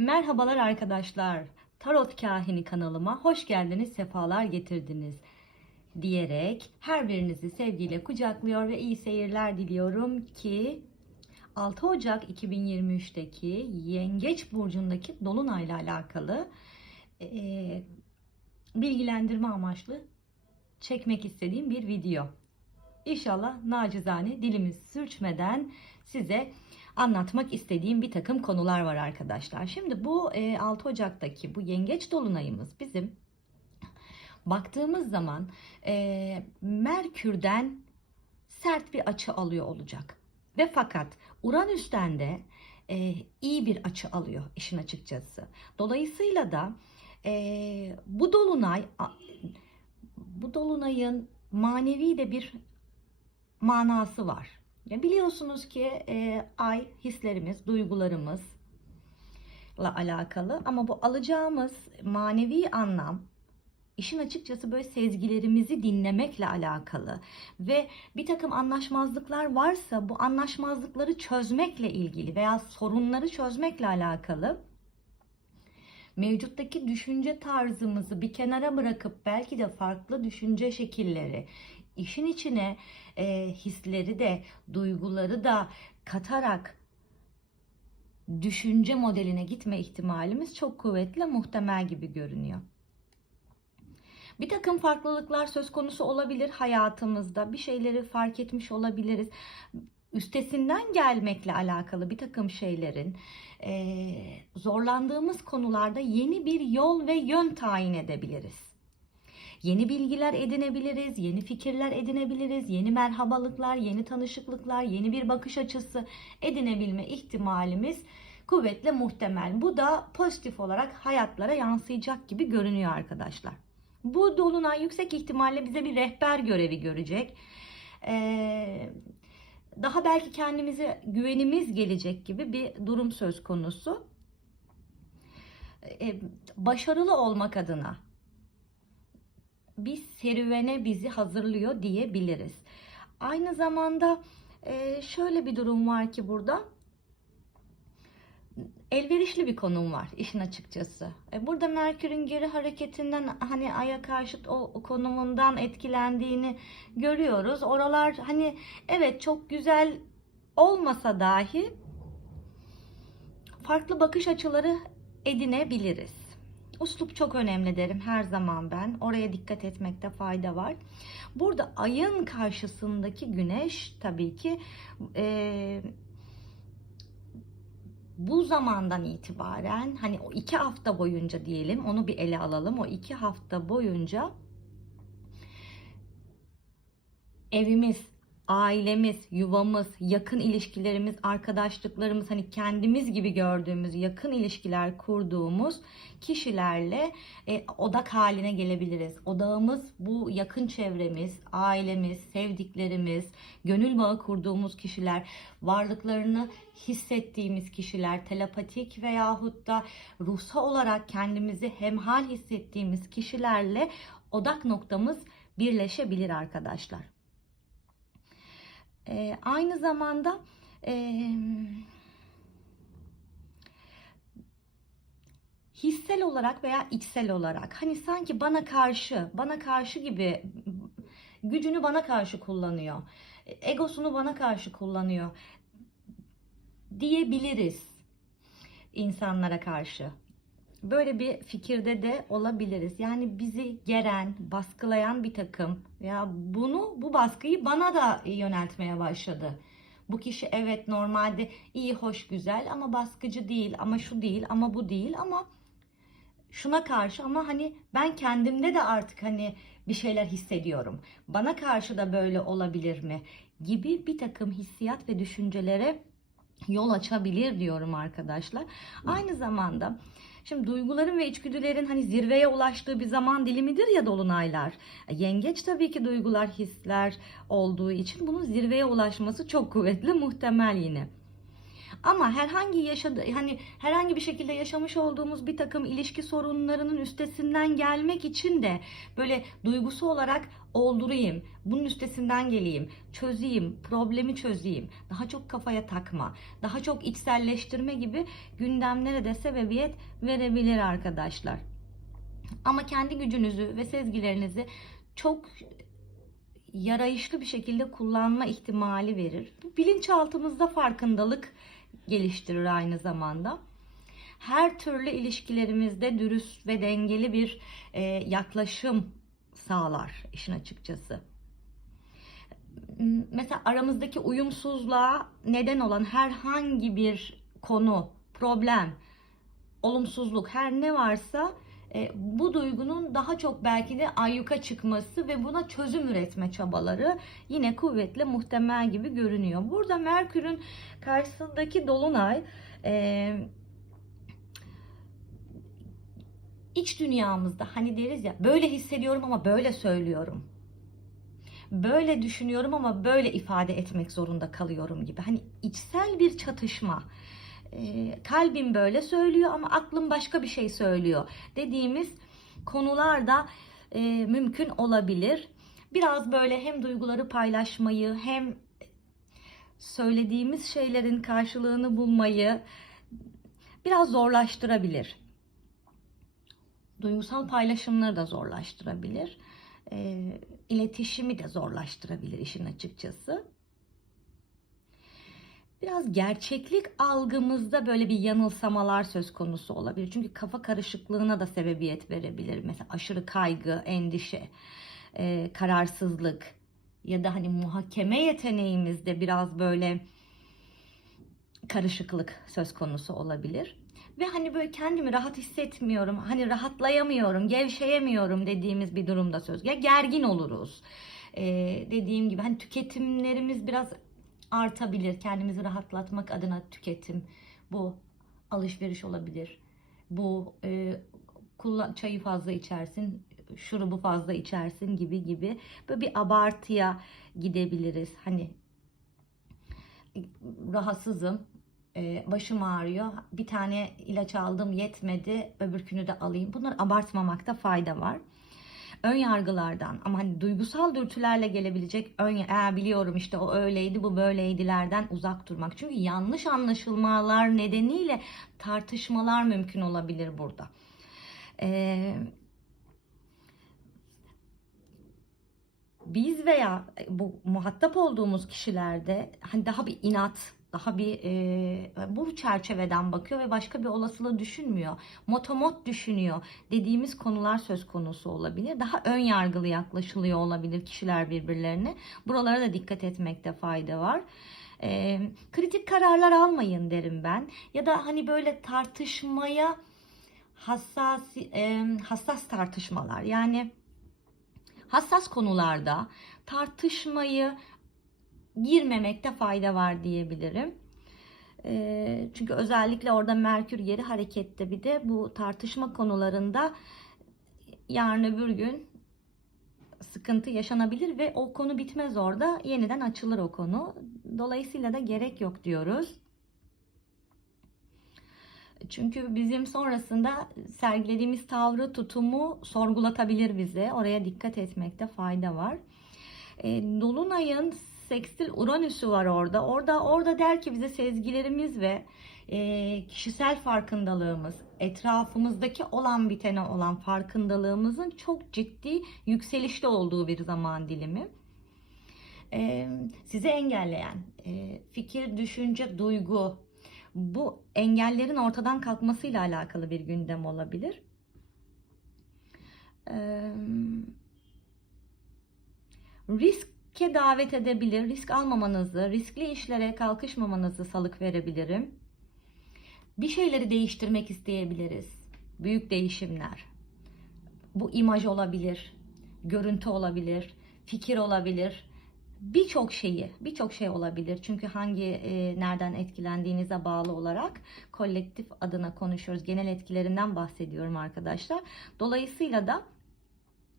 Merhabalar arkadaşlar. Tarot Kahini kanalıma hoş geldiniz, sefalar getirdiniz diyerek her birinizi sevgiyle kucaklıyor ve iyi seyirler diliyorum ki 6 Ocak 2023'teki Yengeç burcundaki dolunayla alakalı eee, bilgilendirme amaçlı çekmek istediğim bir video. İnşallah nacizane dilimiz sürçmeden size anlatmak istediğim bir takım konular var arkadaşlar. Şimdi bu e, 6 Ocak'taki bu yengeç dolunayımız bizim baktığımız zaman e, Merkür'den sert bir açı alıyor olacak. Ve fakat Uranüs'ten de e, iyi bir açı alıyor işin açıkçası. Dolayısıyla da e, bu dolunay bu dolunayın manevi de bir manası var. Biliyorsunuz ki e, ay hislerimiz, duygularımızla alakalı ama bu alacağımız manevi anlam işin açıkçası böyle sezgilerimizi dinlemekle alakalı ve bir takım anlaşmazlıklar varsa bu anlaşmazlıkları çözmekle ilgili veya sorunları çözmekle alakalı mevcuttaki düşünce tarzımızı bir kenara bırakıp belki de farklı düşünce şekilleri işin içine e, hisleri de duyguları da katarak düşünce modeline gitme ihtimalimiz çok kuvvetli muhtemel gibi görünüyor. Bir takım farklılıklar söz konusu olabilir hayatımızda. Bir şeyleri fark etmiş olabiliriz. Üstesinden gelmekle alakalı bir takım şeylerin eee, zorlandığımız konularda yeni bir yol ve yön tayin edebiliriz. Yeni bilgiler edinebiliriz, yeni fikirler edinebiliriz, yeni merhabalıklar, yeni tanışıklıklar, yeni bir bakış açısı edinebilme ihtimalimiz kuvvetle muhtemel. Bu da pozitif olarak hayatlara yansıyacak gibi görünüyor arkadaşlar. Bu dolunay yüksek ihtimalle bize bir rehber görevi görecek. Ee, daha belki kendimize güvenimiz gelecek gibi bir durum söz konusu. Ee, başarılı olmak adına bir serüvene bizi hazırlıyor diyebiliriz. Aynı zamanda e, şöyle bir durum var ki burada elverişli bir konum var işin açıkçası. E, Burada Merkür'ün geri hareketinden hani aya karşıt o o konumundan etkilendiğini görüyoruz. Oralar hani evet çok güzel olmasa dahi farklı bakış açıları edinebiliriz. Uslup çok önemli derim her zaman ben. Oraya dikkat etmekte fayda var. Burada ayın karşısındaki güneş tabii ki eee bu zamandan itibaren hani o iki hafta boyunca diyelim onu bir ele alalım. O iki hafta boyunca evimiz, ailemiz, yuvamız, yakın ilişkilerimiz, arkadaşlıklarımız hani kendimiz gibi gördüğümüz yakın ilişkiler kurduğumuz kişilerle e, odak haline gelebiliriz. Odağımız bu yakın çevremiz, ailemiz, sevdiklerimiz, gönül bağı kurduğumuz kişiler, varlıklarını hissettiğimiz kişiler, telepatik veyahut da ruhsal olarak kendimizi hemhal hissettiğimiz kişilerle odak noktamız birleşebilir arkadaşlar. Ee, aynı zamanda e, hissel olarak veya içsel olarak hani sanki bana karşı, bana karşı gibi gücünü bana karşı kullanıyor. Egosunu bana karşı kullanıyor diyebiliriz insanlara karşı. Böyle bir fikirde de olabiliriz. Yani bizi geren, baskılayan bir takım ya bunu bu baskıyı bana da yöneltmeye başladı. Bu kişi evet normalde iyi, hoş, güzel ama baskıcı değil ama şu değil ama bu değil ama şuna karşı ama hani ben kendimde de artık hani bir şeyler hissediyorum. Bana karşı da böyle olabilir mi gibi bir takım hissiyat ve düşüncelere yol açabilir diyorum arkadaşlar. Aynı zamanda şimdi duyguların ve içgüdülerin hani zirveye ulaştığı bir zaman dilimidir ya dolunaylar. Yengeç tabii ki duygular, hisler olduğu için bunun zirveye ulaşması çok kuvvetli muhtemel yine. Ama herhangi yaşadı hani herhangi bir şekilde yaşamış olduğumuz bir takım ilişki sorunlarının üstesinden gelmek için de böyle duygusu olarak oldurayım, bunun üstesinden geleyim, çözeyim, problemi çözeyim, daha çok kafaya takma, daha çok içselleştirme gibi gündemlere de sebebiyet verebilir arkadaşlar. Ama kendi gücünüzü ve sezgilerinizi çok yarayışlı bir şekilde kullanma ihtimali verir. Bu bilinçaltımızda farkındalık geliştirir aynı zamanda. Her türlü ilişkilerimizde dürüst ve dengeli bir e, yaklaşım sağlar işin açıkçası. Mesela aramızdaki uyumsuzluğa neden olan herhangi bir konu, problem, olumsuzluk her ne varsa e, bu duygunun daha çok belki de ayyuka çıkması ve buna çözüm üretme çabaları yine kuvvetle muhtemel gibi görünüyor. Burada Merkür'ün karşısındaki dolunay e, iç dünyamızda hani deriz ya böyle hissediyorum ama böyle söylüyorum. Böyle düşünüyorum ama böyle ifade etmek zorunda kalıyorum gibi. Hani içsel bir çatışma e, kalbim böyle söylüyor ama aklım başka bir şey söylüyor dediğimiz konular da e, mümkün olabilir. Biraz böyle hem duyguları paylaşmayı hem söylediğimiz şeylerin karşılığını bulmayı biraz zorlaştırabilir. Duygusal paylaşımları da zorlaştırabilir. E, iletişimi de zorlaştırabilir işin açıkçası biraz gerçeklik algımızda böyle bir yanılsamalar söz konusu olabilir. Çünkü kafa karışıklığına da sebebiyet verebilir. Mesela aşırı kaygı, endişe, e, kararsızlık ya da hani muhakeme yeteneğimizde biraz böyle karışıklık söz konusu olabilir. Ve hani böyle kendimi rahat hissetmiyorum, hani rahatlayamıyorum, gevşeyemiyorum dediğimiz bir durumda söz. Ya gergin oluruz. Ee, dediğim gibi hani tüketimlerimiz biraz artabilir. Kendimizi rahatlatmak adına tüketim. Bu alışveriş olabilir. Bu e, kullan, çayı fazla içersin, şurubu fazla içersin gibi gibi. Böyle bir abartıya gidebiliriz. Hani rahatsızım, e, başım ağrıyor. Bir tane ilaç aldım yetmedi, öbürkünü de alayım. Bunları abartmamakta fayda var ön yargılardan ama hani duygusal dürtülerle gelebilecek ön e, biliyorum işte o öyleydi bu böyleydilerden uzak durmak. Çünkü yanlış anlaşılmalar nedeniyle tartışmalar mümkün olabilir burada. Ee, biz veya bu muhatap olduğumuz kişilerde hani daha bir inat daha bir e, bu çerçeveden bakıyor ve başka bir olasılığı düşünmüyor. Motomot düşünüyor dediğimiz konular söz konusu olabilir. Daha ön yargılı yaklaşılıyor olabilir kişiler birbirlerine. Buralara da dikkat etmekte fayda var. E, kritik kararlar almayın derim ben. Ya da hani böyle tartışmaya hassas e, hassas tartışmalar yani hassas konularda tartışmayı girmemekte fayda var diyebilirim. E, çünkü özellikle orada Merkür geri harekette bir de bu tartışma konularında yarın öbür gün sıkıntı yaşanabilir ve o konu bitmez orada. Yeniden açılır o konu. Dolayısıyla da gerek yok diyoruz. Çünkü bizim sonrasında sergilediğimiz tavrı, tutumu sorgulatabilir bize. Oraya dikkat etmekte fayda var. E, Dolunay'ın sekstil Uranüs'ü var orada. Orada orada der ki bize sezgilerimiz ve e, kişisel farkındalığımız, etrafımızdaki olan bitene olan farkındalığımızın çok ciddi yükselişte olduğu bir zaman dilimi. E, sizi engelleyen e, fikir, düşünce, duygu bu engellerin ortadan kalkmasıyla alakalı bir gündem olabilir. E, risk riske davet edebilir, risk almamanızı, riskli işlere kalkışmamanızı salık verebilirim. Bir şeyleri değiştirmek isteyebiliriz. Büyük değişimler. Bu imaj olabilir, görüntü olabilir, fikir olabilir. Birçok şeyi, birçok şey olabilir. Çünkü hangi e, nereden etkilendiğinize bağlı olarak kolektif adına konuşuyoruz. Genel etkilerinden bahsediyorum arkadaşlar. Dolayısıyla da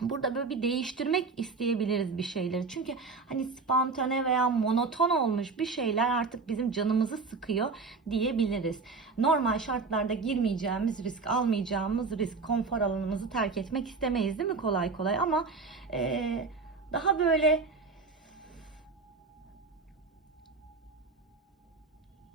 burada böyle bir değiştirmek isteyebiliriz bir şeyleri. Çünkü hani spontane veya monoton olmuş bir şeyler artık bizim canımızı sıkıyor diyebiliriz. Normal şartlarda girmeyeceğimiz risk, almayacağımız risk, konfor alanımızı terk etmek istemeyiz değil mi kolay kolay ama eee, daha böyle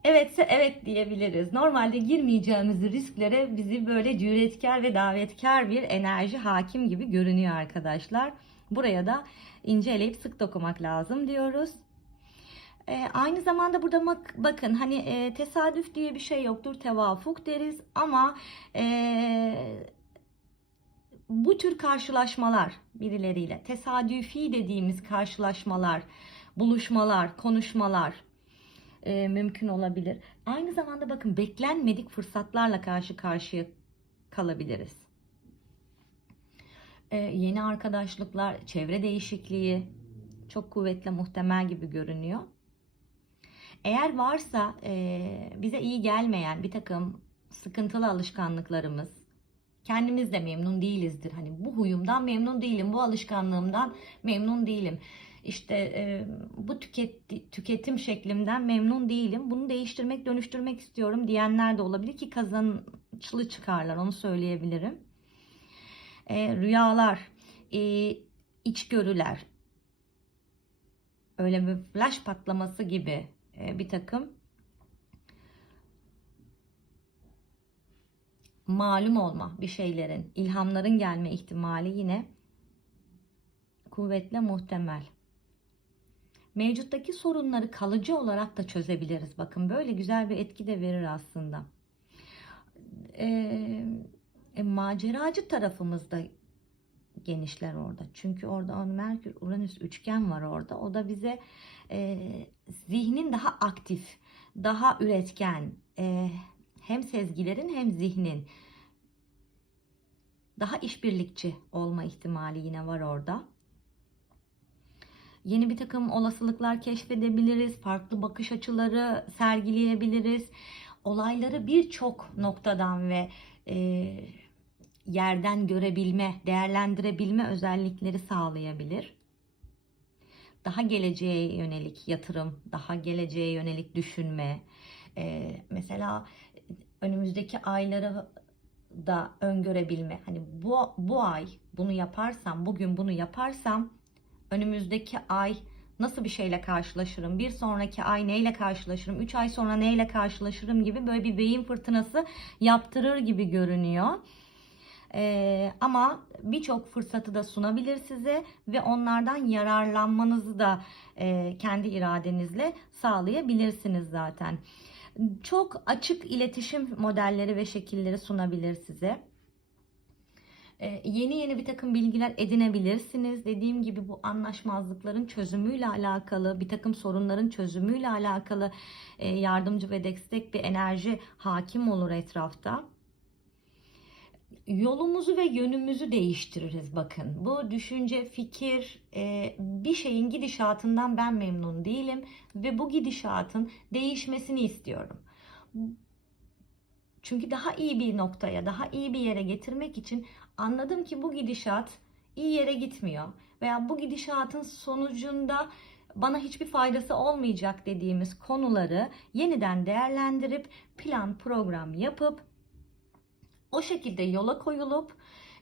Evetse evet diyebiliriz. Normalde girmeyeceğimiz risklere bizi böyle cüretkar ve davetkar bir enerji hakim gibi görünüyor arkadaşlar. Buraya da inceleyip sık dokumak lazım diyoruz. Ee, aynı zamanda burada bak- bakın hani e, tesadüf diye bir şey yoktur, tevafuk deriz ama e, bu tür karşılaşmalar birileriyle, tesadüfi dediğimiz karşılaşmalar, buluşmalar, konuşmalar e, mümkün olabilir. Aynı zamanda bakın beklenmedik fırsatlarla karşı karşıya kalabiliriz. E, yeni arkadaşlıklar, çevre değişikliği çok kuvvetle muhtemel gibi görünüyor. Eğer varsa e, bize iyi gelmeyen bir takım sıkıntılı alışkanlıklarımız, kendimiz de memnun değilizdir. Hani bu huyumdan memnun değilim, bu alışkanlığımdan memnun değilim. İşte e, bu tüket, tüketim şeklimden memnun değilim. Bunu değiştirmek, dönüştürmek istiyorum diyenler de olabilir ki kazançlı çıkarlar onu söyleyebilirim. E, rüyalar, e, içgörüler, öyle bir flash patlaması gibi e, bir takım malum olma bir şeylerin, ilhamların gelme ihtimali yine kuvvetle muhtemel. Mevcuttaki sorunları kalıcı olarak da çözebiliriz. Bakın böyle güzel bir etki de verir aslında. Ee, e, maceracı tarafımızda genişler orada. Çünkü orada Merkür Uranüs üçgen var orada. O da bize e, zihnin daha aktif, daha üretken, e, hem sezgilerin hem zihnin daha işbirlikçi olma ihtimali yine var orada. Yeni bir takım olasılıklar keşfedebiliriz, farklı bakış açıları sergileyebiliriz. Olayları birçok noktadan ve e, yerden görebilme, değerlendirebilme özellikleri sağlayabilir. Daha geleceğe yönelik yatırım, daha geleceğe yönelik düşünme, e, mesela önümüzdeki ayları da öngörebilme. Hani bu bu ay bunu yaparsam, bugün bunu yaparsam önümüzdeki ay nasıl bir şeyle karşılaşırım? Bir sonraki ay neyle karşılaşırım? Üç ay sonra neyle karşılaşırım gibi böyle bir beyin fırtınası yaptırır gibi görünüyor. Ee, ama birçok fırsatı da sunabilir size ve onlardan yararlanmanızı da e, kendi iradenizle sağlayabilirsiniz zaten. Çok açık iletişim modelleri ve şekilleri sunabilir size. Ee, yeni yeni bir takım bilgiler edinebilirsiniz. Dediğim gibi bu anlaşmazlıkların çözümüyle alakalı, bir takım sorunların çözümüyle alakalı e, yardımcı ve destek bir enerji hakim olur etrafta. Yolumuzu ve yönümüzü değiştiririz bakın. Bu düşünce, fikir, e, bir şeyin gidişatından ben memnun değilim ve bu gidişatın değişmesini istiyorum. Çünkü daha iyi bir noktaya, daha iyi bir yere getirmek için anladım ki bu gidişat iyi yere gitmiyor veya bu gidişatın sonucunda bana hiçbir faydası olmayacak dediğimiz konuları yeniden değerlendirip plan program yapıp o şekilde yola koyulup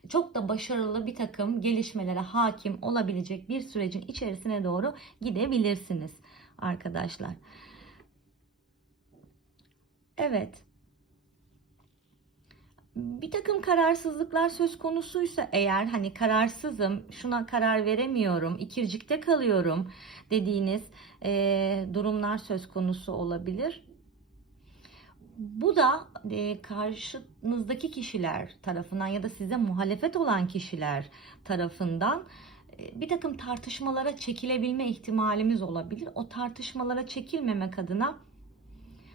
çok da başarılı bir takım gelişmelere hakim olabilecek bir sürecin içerisine doğru gidebilirsiniz arkadaşlar. Evet bir takım kararsızlıklar söz konusuysa eğer hani kararsızım, şuna karar veremiyorum, ikircikte kalıyorum dediğiniz e, durumlar söz konusu olabilir. Bu da e, karşınızdaki kişiler tarafından ya da size muhalefet olan kişiler tarafından e, bir takım tartışmalara çekilebilme ihtimalimiz olabilir. O tartışmalara çekilmemek adına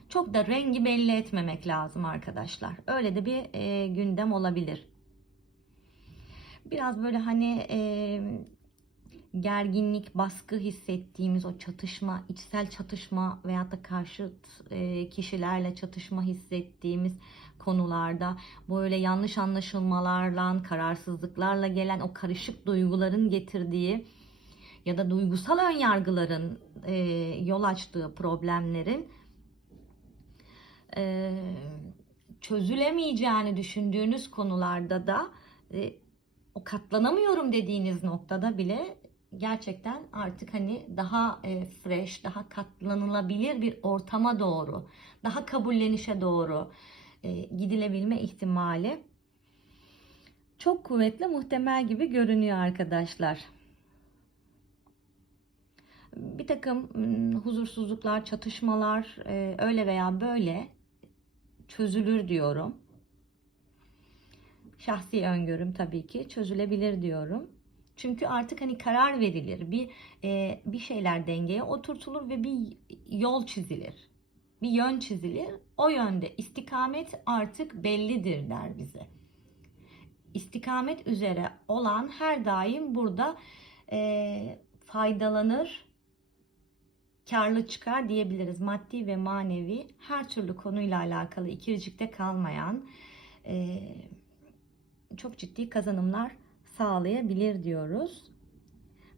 çok da rengi belli etmemek lazım arkadaşlar. Öyle de bir e, gündem olabilir. Biraz böyle hani e, gerginlik, baskı hissettiğimiz o çatışma, içsel çatışma veyahut da karşıt e, kişilerle çatışma hissettiğimiz konularda böyle yanlış anlaşılmalarla, kararsızlıklarla gelen o karışık duyguların getirdiği ya da duygusal önyargıların e, yol açtığı problemlerin e, çözülemeyeceğini düşündüğünüz konularda da e, o katlanamıyorum dediğiniz noktada bile gerçekten artık hani daha e, fresh, daha katlanılabilir bir ortama doğru, daha kabullenişe doğru e, gidilebilme ihtimali çok kuvvetli muhtemel gibi görünüyor arkadaşlar. Bir takım mm, huzursuzluklar, çatışmalar e, öyle veya böyle çözülür diyorum. Şahsi öngörüm tabii ki çözülebilir diyorum. Çünkü artık hani karar verilir, bir e, bir şeyler dengeye oturtulur ve bir yol çizilir, bir yön çizilir. O yönde istikamet artık bellidir der bize. İstikamet üzere olan her daim burada e, faydalanır, karlı çıkar diyebiliriz. Maddi ve manevi her türlü konuyla alakalı ikircikte kalmayan e, çok ciddi kazanımlar sağlayabilir diyoruz.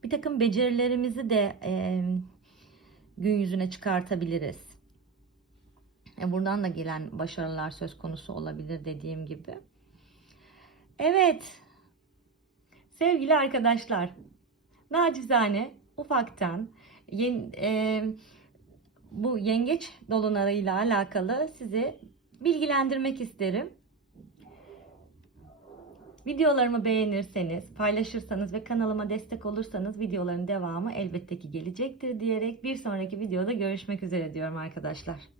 Bir takım becerilerimizi de e, gün yüzüne çıkartabiliriz. E, buradan da gelen başarılar söz konusu olabilir dediğim gibi. Evet. Sevgili arkadaşlar, nacizane ufaktan yen, e, bu yengeç dolunayıyla alakalı sizi bilgilendirmek isterim. Videolarımı beğenirseniz, paylaşırsanız ve kanalıma destek olursanız videoların devamı elbette ki gelecektir diyerek bir sonraki videoda görüşmek üzere diyorum arkadaşlar.